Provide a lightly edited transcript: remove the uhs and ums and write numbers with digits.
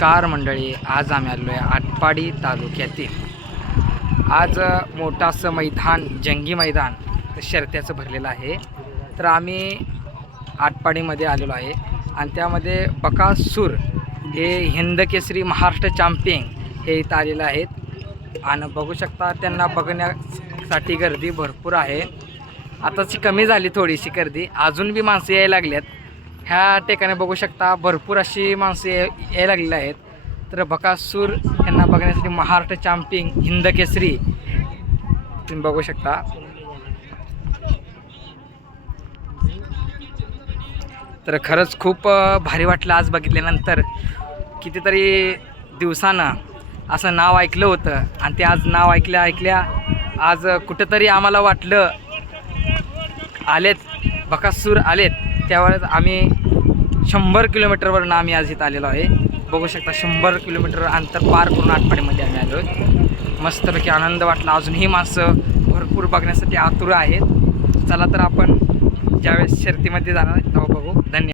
नमस्कार मंडळी, आज आम्ही आलो आहे आटपाडी तालुक्यातील। आज मोठं असं मैदान, जंगी मैदान शर्यतीचं भरलेलं आहे। तर आम्ही आटपाडीमध्ये आलेलो आहे आणि त्यामध्ये बकासूर हे हिंद केसरी महाराष्ट्र चॅम्पियन हे इथं आलेले आहेत आणि बघू शकता त्यांना बघण्यासाठी गर्दी भरपूर आहे। आताची कमी झाली थोडीशी गर्दी, अजून बी माणसं यायला लागल्यात। ह्या ठिकाणी बघू शकता भरपूर अशी माणसं यायला लागलेली आहेत। तर बकासूर यांना बघण्यासाठी महाराष्ट्र चॅम्पियन हिंद केसरी तुम्ही बघू शकता। तर खरंच खूप भारी वाटलं आज बघितल्यानंतर। कितीतरी दिवसानं असं नाव ऐकलं होतं आणि ते आज नाव ऐकल्या आज कुठंतरी आम्हाला वाटलं आलेत बकासूर आलेत। त्यावेळेस आम्ही 100 किलोमीटरवरून आम्ही आज इथं आलेलो आहे। बघू शकता 100 किलोमीटर अंतर पार करून आटपाडीमध्ये आम्ही आलो आहे। मस्तपैकी आनंद वाटला। अजूनही माणसं भरपूर बघण्यासाठी आतुर आहेत। चला तर आपण ज्यावेळेस शर्यतीमध्ये जाणार तेव्हा बघू। धन्यवाद।